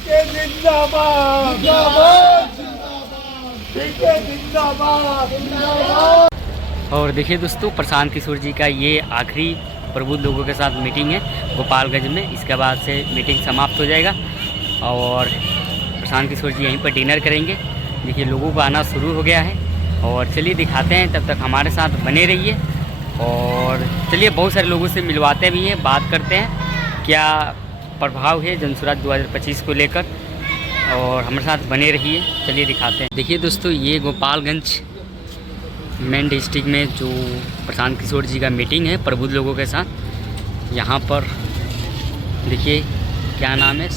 पीके जिंदाबाद जिंदाबाद पीके जिंदाबाद जिंदाबाद। और देखिए दोस्तों, प्रशांत किशोर जी का ये आखिरी प्रबुद्ध लोगों के साथ मीटिंग है गोपालगंज में। इसके बाद से मीटिंग समाप्त हो जाएगा और प्रशांत किशोर जी यहीं पर डिनर करेंगे। देखिए लोगों का आना शुरू हो गया है और चलिए दिखाते हैं, तब तक हमारे साथ बने रहिए। और चलिए बहुत सारे लोगों से मिलवाते भी हैं, बात करते हैं क्या प्रभाव है जनसुराज 2025 को लेकर, और हमारे साथ बने रहिए। चलिए दिखाते हैं। देखिए दोस्तों, ये गोपालगंज मेन डिस्ट्रिक्ट में जो प्रशांत किशोर जी का मीटिंग है प्रबुद्ध लोगों के साथ, यहाँ पर देखिए क्या नाम है,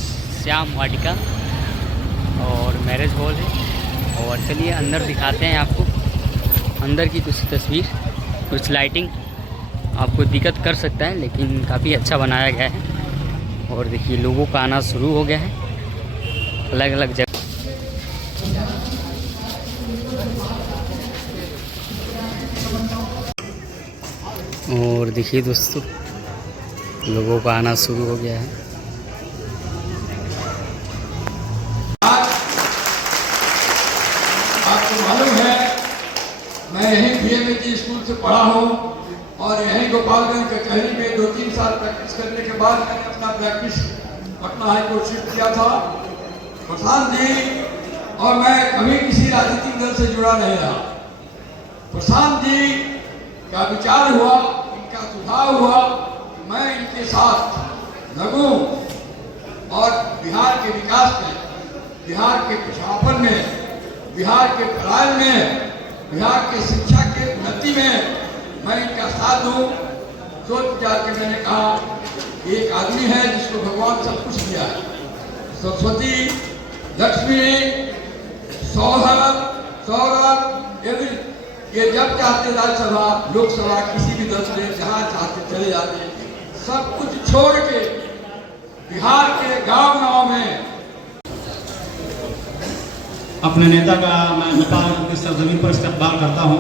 श्याम वाटिका और मैरिज हॉल है। और चलिए अंदर दिखाते हैं आपको, अंदर की कुछ तस्वीर, कुछ लाइटिंग आपको दिक्कत कर सकता है लेकिन काफ़ी अच्छा बनाया गया है। और देखिए लोगों का आना शुरू हो गया है अलग अलग जगह। और देखिए दोस्तों, लोगों का आना शुरू हो गया है। आपको मालूम है मैं यहीं बीएमएजी स्कूल से पढ़ा हूँ और यहीं गोपालगंज कचहरी में 2-3 साल प्रैक्टिस करने के बाद मैंने अपना practice Patna high court shift किया था। प्रशांत जी और मैं कभी किसी राजनीतिक दल से जुड़ा नहीं रहा। प्रशांत जी का विचार हुआ, इनका सुझाव हुआ, मैं इनके साथ लगूं और बिहार के विकास में, बिहार के प्रशासन में, बिहार के पलायन में, बिहार के शिक्षा के उन्नति में मैं इनका साथ दूं। सोच विचार के मैंने कहा एक आदमी है जिसको भगवान सब कुछ दिया है, सरस्वती, लक्ष्मी, सौरभ, ये जब चाहते राज्यसभा, लोकसभा, किसी भी दल से जहाँ चाहते चले जाते, सब कुछ छोड़ के बिहार के गांव में अपने नेता का मैं नेपाल की सरजमीन पर इस्तकबाल करता हूं।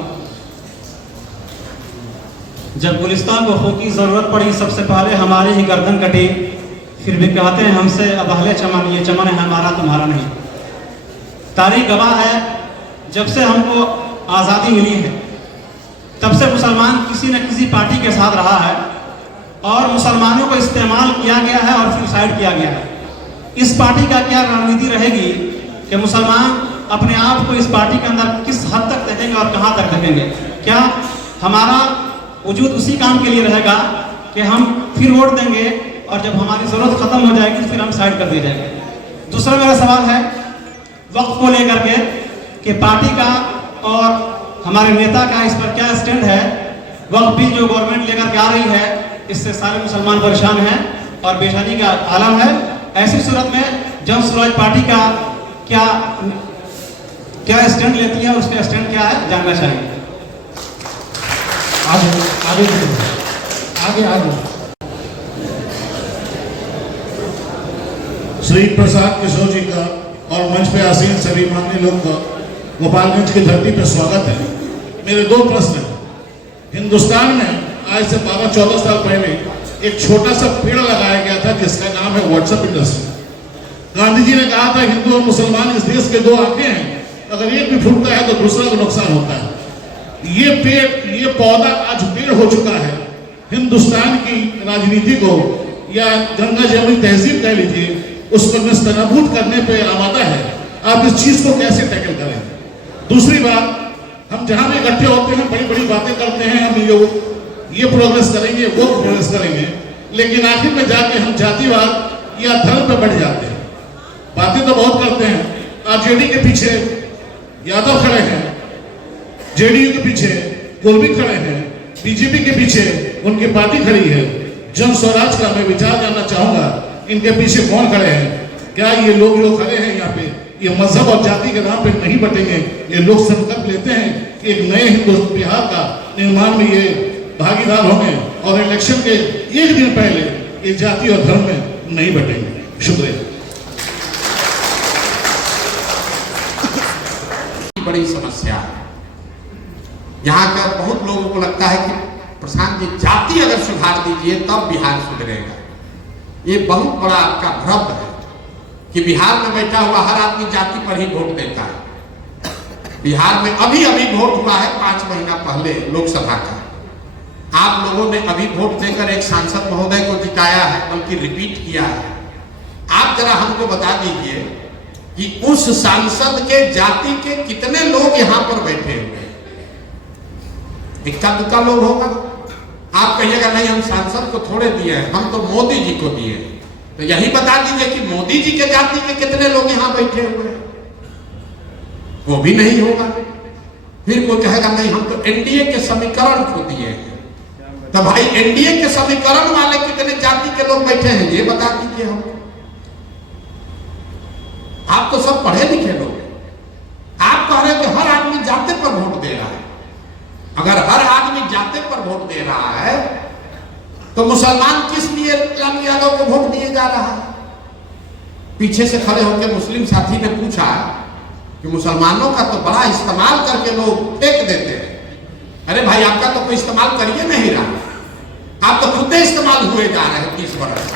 जब गुलिस्तान को खो की जरूरत पड़ी सबसे पहले हमारी ही गर्दन कटी, फिर भी कहते हैं हमसे अब अहले चमन, ये चमन है हमारा तुम्हारा नहीं। तारीख गवाह है, जब से हमको आज़ादी मिली है तब से मुसलमान किसी न किसी पार्टी के साथ रहा है और मुसलमानों को इस्तेमाल किया गया है और सुसाइड किया गया है। इस पार्टी का क्या रणनीति रहेगी कि मुसलमान अपने आप को इस पार्टी के अंदर किस हद तक देखेंगे और कहां तक देखेंगे? क्या हमारा वजूद उसी काम के लिए रहेगा कि हम फिर वोट देंगे और जब हमारी जरूरत खत्म हो जाएगी फिर हम साइड कर दिए जाएंगे? दूसरा मेरा सवाल है वक्फ को लेकर के कि पार्टी का और हमारे नेता का इस पर क्या स्टैंड है। वक्फ बिल जो गवर्नमेंट लेकर के आ रही है इससे सारे मुसलमान परेशान हैं और बेचैनी का आलम है। ऐसी सूरत में जनसुराज पार्टी का क्या स्टैंड लेती है, उसका स्टैंड क्या है, जानना चाहिए। आगे श्री प्रशांत किशोर जी का और मंच पे आसीन सभी मान्य लोग का गोपालगंज की धरती पर स्वागत है। मेरे 2 प्रश्न हैं। हिंदुस्तान में आज से 12-14 साल पहले एक छोटा सा पेड़ लगाया गया था जिसका नाम है व्हाट्सएप इंडस्ट्री। गांधी जी ने कहा था हिंदू और मुसलमान इस देश के 2 आंखें हैं, अगर एक भी फूटता है तो दूसरा को नुकसान होता है। ये पेड़, ये पौधा आज पेड़ हो चुका है। हिंदुस्तान की राजनीति को या गंगा जमुनी तहजीब कह लीजिए, उसको नस्तनाबूद करने पे आमादा है। आप इस चीज को कैसे टैकल करें? दूसरी बात, हम जहां भी इकट्ठे होते हैं बड़ी बड़ी बातें करते हैं, हम ये प्रोग्रेस करेंगे, वो प्रोग्रेस करेंगे, लेकिन आखिर में जाके हम जातिवाद या धर्म पे बढ़ जाते हैं। बातें तो बहुत करते हैं। आरजेडी के पीछे यादव खड़े हैं, जेडीयू के पीछे कुलबी खड़े हैं, बीजेपी के पीछे उनकी पार्टी खड़ी है। जन स्वराज का मैं विचार जानना चाहूंगा, इनके पीछे कौन खड़े हैं? क्या ये लोग जो खड़े हैं यहाँ पे, ये मजहब और जाति के नाम पे नहीं बटेंगे? ये लोग संकल्प लेते हैं कि एक नए हिंदुस्तान बिहार का निर्माण में ये भागीदार होंगे और इलेक्शन के 1 दिन पहले ये जाति और धर्म में नहीं बटेंगे। शुक्रिया। बड़ी समस्या है यहाँ का। बहुत लोगों को लगता है कि प्रशांत जी जाति अगर सुधार दीजिए तब बिहार सुधरेगा। ये बहुत बड़ा आपका भ्रम है। कि बिहार में बैठा हुआ हर आदमी जाति पर ही वोट देता है। बिहार में अभी अभी वोट हुआ है 5 महीना पहले लोकसभा का। आप लोगों ने अभी वोट देकर एक सांसद महोदय को जिताया है, बल्कि रिपीट किया है। आप जरा हमको बता दीजिए कि उस सांसद के जाति के कितने लोग यहां पर बैठे हुए हैं? इक्का दुक्का लोग होगा। आप कहिएगा नहीं हम सांसद को थोड़े दिए हैं, हम तो मोदी जी को दिए हैं। तो यही बता दीजिए कि मोदी जी के जाति के कितने लोग यहां बैठे हुए हैं? वो भी नहीं होगा। फिर कोई कहेगा नहीं हम तो एनडीए के समीकरण को दिए हैं। तो भाई एनडीए के समीकरण वाले कितने जाति के लोग बैठे हैं ये बता दीजिए हम। आप तो सब पढ़े लिखे लोग, आप कह रहे हैं कि हर आदमी जाति पर वोट दे रहा है। अगर हर आदमी जाति पर वोट दे रहा है तो मुसलमान किस लिए लालू यादव को वोट दिए जा रहा है? पीछे से खड़े होकर मुस्लिम साथी ने पूछा कि मुसलमानों का तो बड़ा इस्तेमाल करके लोग फेंक देते हैं। अरे भाई आपका तो कोई इस्तेमाल करिए नहीं रहा, आप तो खुद इस्तेमाल हुए जा रहे हैं 30 वर्ष।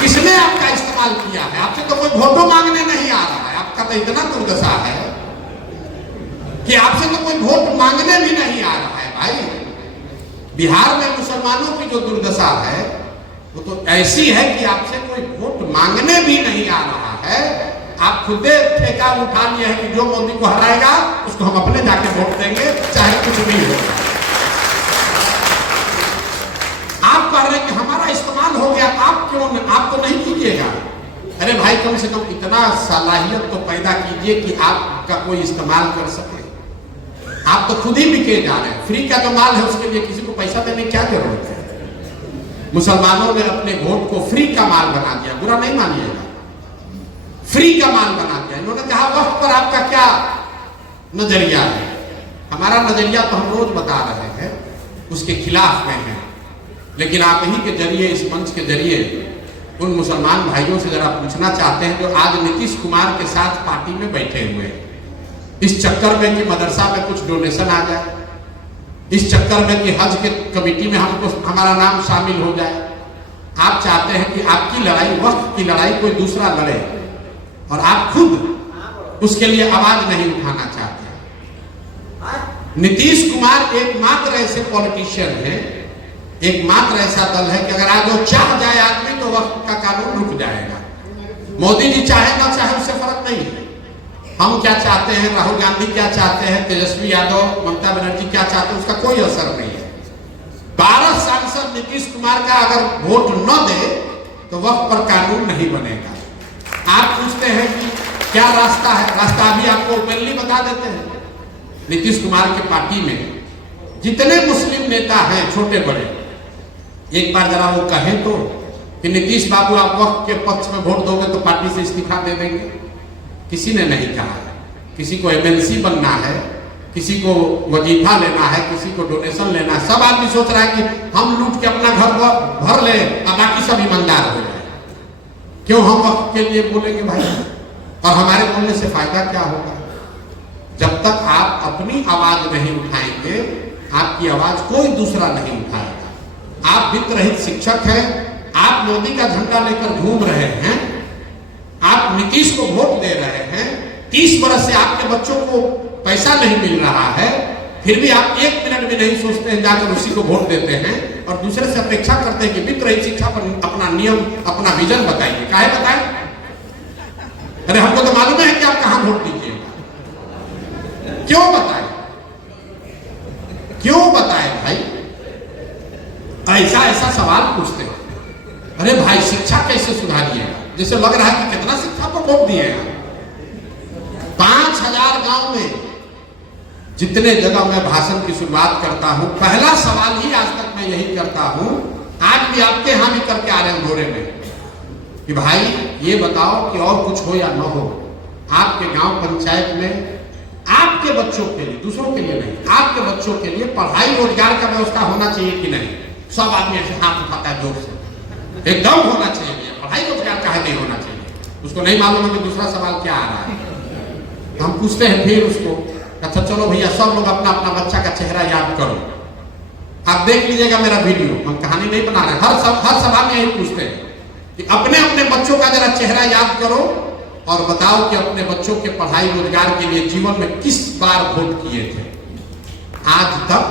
किसने आपका इस्तेमाल किया है? आपसे तो कोई वोटों मांगने नहीं आ रहा है। आपका तो इतना दुर्दशा है कि आपसे तो कोई वोट मांगने भी नहीं आ रहा है। भाई बिहार में मुसलमानों की जो दुर्दशा है वो तो ऐसी है कि आपसे कोई वोट मांगने भी नहीं आ रहा है। आप खुद ठेका उठा लिए हैं कि जो मोदी को हराएगा उसको हम अपने जाके वोट देंगे, चाहे कुछ भी हो। आप कह रहे हैं कि हमारा इस्तेमाल हो गया, आप तो नहीं कीजिएगा। अरे भाई कम से कम इतना सलाहियत तो पैदा कीजिए कि आपका कोई इस्तेमाल कर सके। आप तो खुद ही बिके जा रहे हैं। फ्री का जो माल है उसके लिए किसी को पैसा देने की क्या जरूरत है? मुसलमानों ने अपने वोट को फ्री का माल बना दिया, बुरा नहीं मानिएगा, फ्री का माल बना दिया। इन्होंने कहा वक्त पर आपका क्या नजरिया है? हमारा नजरिया तो हम रोज बता रहे हैं, उसके खिलाफ में है। लेकिन आप ही के जरिए, इस मंच के जरिए उन मुसलमान भाइयों से जरा पूछना चाहते हैं जो आज नीतीश कुमार के साथ पार्टी में बैठे हुए हैं, इस चक्कर में कि मदरसा में कुछ डोनेशन आ जाए, इस चक्कर में कि हज के कमेटी में हमारा नाम शामिल हो जाए। आप चाहते हैं कि आपकी लड़ाई, वक्त की लड़ाई कोई दूसरा लड़े और आप खुद उसके लिए आवाज नहीं उठाना चाहते। नीतीश कुमार एकमात्र ऐसे पॉलिटिशियन है, एकमात्र ऐसा दल है कि अगर आज वो चाह जाए आदमी तो वक्त का कानून रुक जाएगा। मोदी जी चाहे ना चाहे उससे फर्क नहीं है। हम क्या चाहते हैं, राहुल गांधी क्या चाहते हैं, तेजस्वी यादव, ममता बनर्जी क्या चाहते हैं, उसका कोई असर नहीं है। 12 सांसद नीतीश कुमार का अगर वोट न दे तो वक्त पर कानून नहीं बनेगा। आप पूछते हैं कि क्या रास्ता है? रास्ता अभी आपको ओपनली बता देते हैं। नीतीश कुमार की पार्टी में जितने मुस्लिम नेता हैं छोटे बड़े, एक बार जरा वो कहें तो कि नीतीश बाबू आप वक्त के पक्ष में वोट दोगे तो पार्टी से इस्तीफा दे देंगे। किसी ने नहीं कहा। किसी को एमएलसी बनना है, किसी को वजीफा लेना है, किसी को डोनेशन लेना है। सब आदमी सोच रहा है कि हम लूट के अपना घर भर ले और बाकी सब ईमानदार हो जाए। क्यों हम वक्त के लिए बोलेंगे भाई? और हमारे बोलने से फायदा क्या होगा? जब तक आप अपनी आवाज नहीं उठाएंगे, आपकी आवाज कोई दूसरा नहीं उठाएगा। आप वित्त रहित शिक्षक हैं, आप मोदी का झंडा लेकर घूम रहे हैं, आप नीतीश को वोट दे रहे हैं, 30 वर्ष से आपके बच्चों को पैसा नहीं मिल रहा है, फिर भी आप 1 मिनट भी नहीं सोचते हैं, जाकर उसी को वोट देते हैं और दूसरे से अपेक्षा करते हैं कि वित्त रहित शिक्षा पर अपना नियम, अपना विजन बताइए। काहे बताएं? अरे हमको तो मालूम है कि आप कहां वोट दीजिएगा। क्यों बताएं? क्यों बताएं भाई? ऐसा ऐसा सवाल पूछते हैं। अरे भाई शिक्षा कैसे सुधारिएगा? जैसे लग रहा है कि कितना शिक्षा पर वोट दिए हैं। 5000 गांव में जितने जगह मैं भाषण की शुरुआत करता हूं, पहला सवाल ही आज तक मैं यही करता हूं, आज भी आपके यहां भी करके आ रहे हैं भोरे में, कि भाई ये बताओ कि और कुछ हो या न हो, आपके गांव पंचायत में आपके बच्चों के लिए, दूसरों के लिए नहीं, आपके बच्चों के लिए पढ़ाई रोजगार का व्यवस्था होना चाहिए कि नहीं? सब आदमी ऐसे हाथ उठाता है जोर से, एकदम होना चाहिए। पढ़ाई रोजगार काहे नहीं होना चाहिए? उसको नहीं मालूम है कि दूसरा सवाल क्या आ रहा है। हम पूछते हैं फिर उसको, अच्छा चलो भैया सब लोग अपना अपना बच्चा का चेहरा याद करो, आप देख लीजिएगा मेरा वीडियो, हम कहानी नहीं बना रहे। हर सभा में यही पूछते हैं कि अपने अपने बच्चों का जरा चेहरा याद करो और बताओ कि अपने बच्चों के पढ़ाई रोजगार के लिए जीवन में किस बार वोट किए थे। आज तक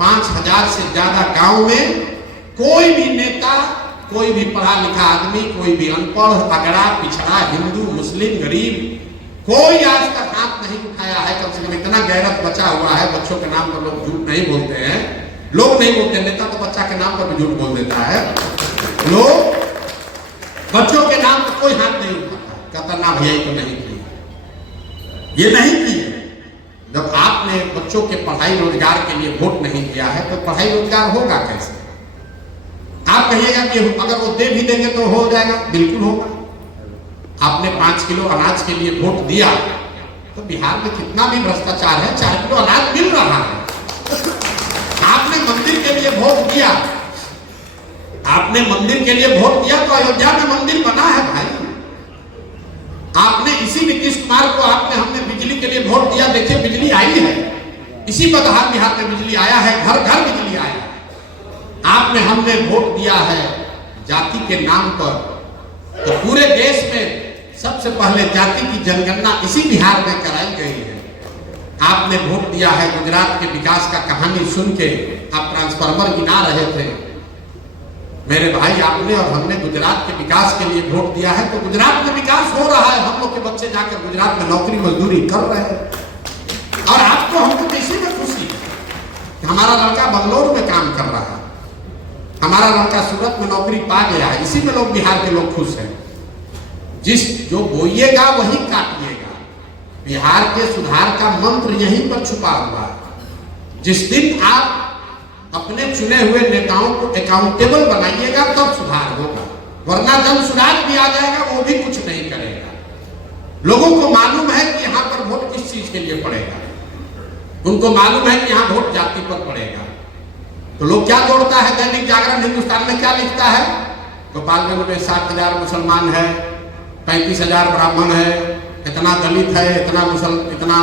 5000 से ज्यादा गांव में कोई भी नेता, कोई भी पढ़ा लिखा आदमी, कोई भी अनपढ़, अगड़ा, पिछड़ा, हिंदू, मुस्लिम, गरीब, कोई आज तक हाथ नहीं उठाया है। कम से कम इतना गैरत बचा हुआ है। बच्चों के नाम पर लोग झूठ नहीं बोलते हैं, लोग नहीं बोलते, नेता तो बच्चा के नाम पर भी झूठ बोल देता है। लोग बच्चों के नाम पर कोई हाथ नहीं उठाता, कहता ना भैया तो नहीं किया, ये नहीं किया। जब आपने बच्चों के पढ़ाई रोजगार के लिए वोट नहीं दिया है तो पढ़ाई रोजगार होगा कैसे? आप कहिएगा कि अगर वो दे भी देंगे तो हो जाएगा, बिल्कुल होगा। आपने 5 किलो अनाज के लिए वोट दिया तो बिहार में कितना भी भ्रष्टाचार है, 4 किलो अनाज मिल रहा है। आपने मंदिर के लिए वोट दिया, आपने मंदिर के लिए वोट दिया तो अयोध्या में मंदिर बना है भाई। आपने इसी नीतीश कुमार को हमने बिजली के लिए वोट दिया, देखिए बिजली आई है। इसी बदहाल बिहार में बिजली आया है, घर घर बिजली आया है। हमने वोट दिया है जाति के नाम पर, तो पूरे देश में सबसे पहले जाति की जनगणना इसी बिहार में कराई गई है। आपने वोट दिया है गुजरात के विकास का कहानी सुन के आप ट्रांसफार्मर गिना रहे थे। मेरे भाई, आपने और हमने गुजरात के विकास के लिए वोट दिया है तो गुजरात में विकास हो रहा है। हम लोग के बच्चे जाकर गुजरात में नौकरी मजदूरी कर रहे हैं। और आपको हमको किसी में खुशी कि हमारा लड़का बंगलौर में काम कर रहा है, हमारा लड़का सूरत में नौकरी पा गया है। इसी में लोग बिहार के लोग खुश हैं। जो बोइएगा वही काटिएगा। बिहार के सुधार का मंत्र यहीं पर छुपा हुआ है। जिस दिन आप अपने चुने हुए नेताओं को अकाउंटेबल बनाइएगा तब सुधार होगा, वरना जन सुधार भी आ जाएगा वो भी कुछ नहीं करेगा। लोगों को मालूम है कि यहाँ पर वोट किस चीज के लिए पड़ेगा, उनको मालूम है कि यहाँ वोट जाति पर पड़ेगा। तो लोग क्या जोड़ता है? दैनिक जागरण हिंदुस्तान में क्या लिखता है? गोपालगंज में 60,000 मुसलमान है, 35,000 ब्राह्मण है, इतना दलित है, इतना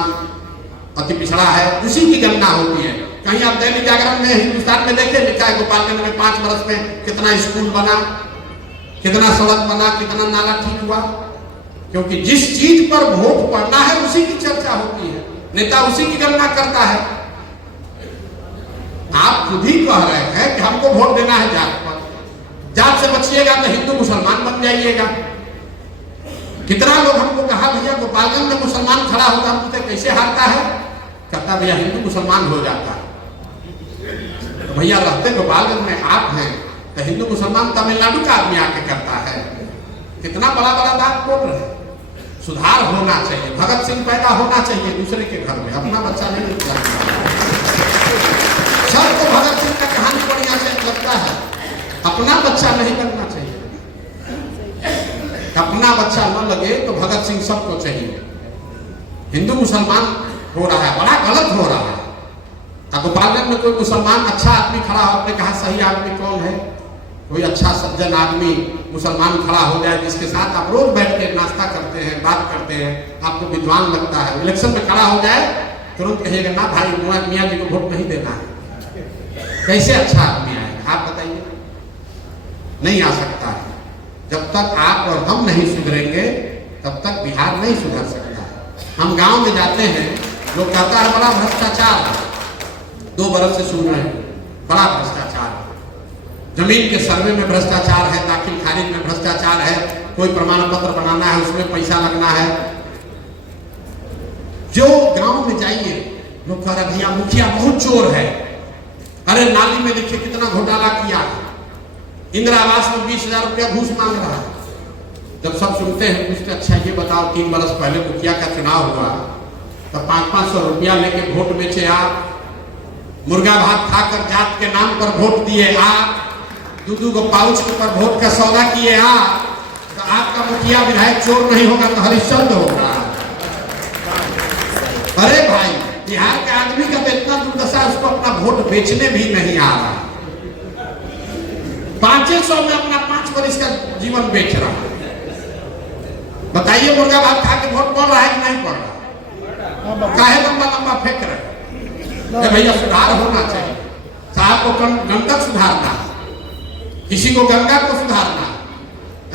अति पिछड़ा है, उसी की गणना होती है। कहीं आप दैनिक जागरण में हिंदुस्तान में देखे लिखा है गोपालगंज में 5 वर्ष में कितना स्कूल बना, कितना सड़क बना, कितना नाला ठीक हुआ? क्योंकि जिस चीज पर वोट पड़ना है उसी की चर्चा होती है, नेता उसी की गणना करता है। आप खुद ही कह रहे हैं कि हमको वोट देना है जात पर, जात से बचिएगा तो हिंदू मुसलमान बन जाइएगा। कितना लोग हमको कहा भैया गोपालगंज में मुसलमान खड़ा होता, हम पूछते कैसे हारता है? कहता भैया हिंदू मुसलमान हो जाता है। तो भैया रहते गोपालगंज में आप हैं तो हिंदू मुसलमान तमिलनाडु का आदमी आके करता है। कितना बड़ा बड़ा बात बोल रहे हैं। सुधार होना चाहिए, भगत सिंह पैदा होना चाहिए दूसरे के घर में, अपना बच्चा नहीं सबको भगत सिंह का कहानी बढ़िया से लगता है, अपना बच्चा नहीं लगना चाहिए। अपना बच्चा न लगे तो भगत सिंह सबको चाहिए। हिंदू मुसलमान हो रहा है, बड़ा गलत हो रहा है। गोपालगंज में कोई मुसलमान अच्छा आदमी खड़ा हो, आपने कहा सही आदमी कौन है? कोई अच्छा सज्जन आदमी मुसलमान खड़ा हो जाए जिसके साथ आप रोज बैठ के नाश्ता करते हैं, बात करते हैं, आपको विद्वान लगता है, इलेक्शन में खड़ा हो जाए तुरंत कहिएगा ना भाई मियाँ जी को वोट नहीं देना है। कैसे अच्छा आदमी आएगा आप बताइए? नहीं आ सकता है। जब तक आप और हम नहीं सुधरेंगे तब तक बिहार नहीं सुधर सकता है। हम गांव में जाते हैं, लोग कहता है बड़ा भ्रष्टाचार है, 2 बरस से सुन रहे हैं बड़ा भ्रष्टाचार है। जमीन के सर्वे में भ्रष्टाचार है, दाखिल खारिज में भ्रष्टाचार है, कोई प्रमाण पत्र बनाना है उसमें पैसा लगना है। जो गांव में जाइए लोग कह रहे भैया मुखिया बहुत चोर है, अरे नाली में देखिए कितना घोटाला किया है, इंदिरा आवास में 20,000 रुपया घूस मांग रहा है। जब सब सुनते हैं पूछते अच्छा ये बताओ 3 बरस पहले मुखिया का चुनाव हुआ तो 500-500 रुपया लेके वोट बेचे आप, मुर्गा भात खाकर जात के नाम पर वोट दिए आप, 2-2 गो पाउच पर वोट का सौदा किए आप, तो आपका मुखिया विधायक चोर नहीं होगा तो हरिश्चंद्र होगा। अरे भाई बिहार के आदमी का तो इतना दुर्दशा, उसको अपना वोट बेचने भी नहीं आ रहा। 500 में अपना 5 वर्ष का जीवन बेच रहा है। बताइए मुर्गा भात खा के वोट पड़ रहा है कि नहीं पड़ रहा? काहे लंबा लंबा फेंक रहे? भैया सुधार होना चाहिए। साहब को गंडक सुधारना, किसी को गंगा को सुधारना,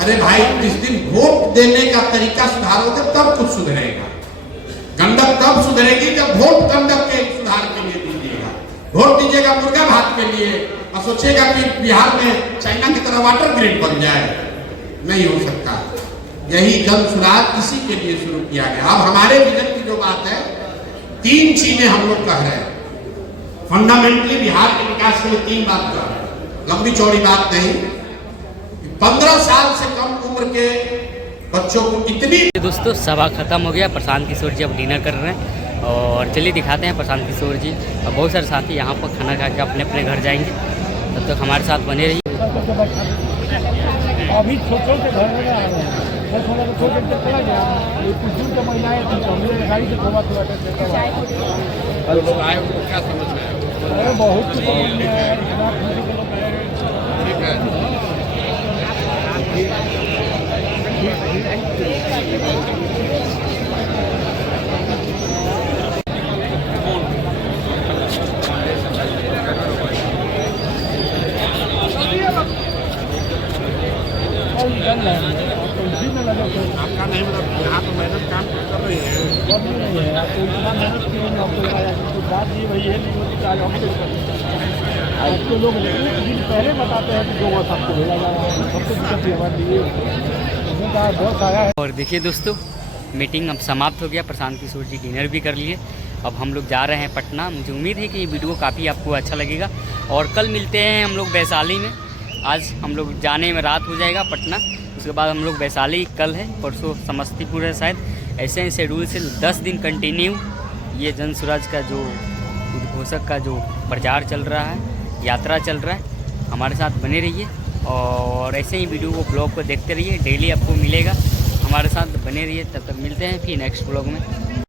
अरे भाई, जिस दिन वोट देने का तरीका सुधारोगे तब कुछ सुधरेगा। गंडक तब सुधरेगी जब वोट गंडक के सुधार के लिए दीजिएगा। वोट दीजिएगा मुर्गा भात के लिए और सोचेगा कि बिहार में चाइना की तरह वाटर ग्रिड बन जाए, नहीं हो सकता। यही जन सुराज इसी के लिए शुरू किया गया। अब हमारे विजन की जो बात है, 3 चीजें हम लोग कह रहे हैं। फंडामेंटली बिहार के विकास के लिए 3 बात कह रहे हैं, लंबी चौड़ी बात नहीं। 15 साल से कम उम्र के बच्चों को इतनी। दोस्तों सभा खत्म हो गया, प्रशांत किशोर जी अब डिनर कर रहे हैं और चलिए दिखाते हैं प्रशांत किशोर जी और बहुत सारे साथी यहाँ पर खाना खा के अपने अपने घर जाएंगे। तब तक हमारे साथ बने रहिए। अभी छोटे से घर में आ रहे हैं, 10 हजार छोटे से चला गया। ये कुछ दूर के महिलाएं थी तो हमने गाड़ी से थोड़ा थोड़ा करके लोग आए, उनको क्या समझ में आया? अरे बहुत सी प्रॉब्लम है, इतना खुशी के लोग आए। ठीक है। आपका नहीं, मतलब यहाँ तो मेहनत काम कर रही है। नहीं है आपको इतना मेहनत क्यों नहीं आपको आया? बात ये वही है कि आज हम आज के लोग दिन पहले बताते हैं कि जो वो सबको भेजा जा रहा है, सबको दिक्कत है हमारे लिए। उसने कहा बहुत सारा है। और देखिए दोस्तों, मीटिंग अब समाप्त हो गया, प्रशांत किशोर जी डिनर भी कर लिए। अब हम लोग जा रहे हैं पटना। मुझे उम्मीद है कि ये वीडियो काफ़ी आपको अच्छा लगेगा और कल मिलते हैं हम लोग वैशाली में। आज हम लोग जाने में रात हो जाएगा पटना, उसके बाद हम लोग वैशाली कल है, परसों समस्तीपुर है शायद। ऐसे ही शेड्यूल से 10 दिन कंटिन्यू ये जन स्वराज का जो उद्घोषक का जो प्रचार चल रहा है, यात्रा चल रहा है। हमारे साथ बने रहिए और ऐसे ही वीडियो को ब्लॉग को देखते रहिए, डेली आपको मिलेगा। हमारे साथ बने रहिए, तब तक मिलते हैं फिर नेक्स्ट ब्लॉग में।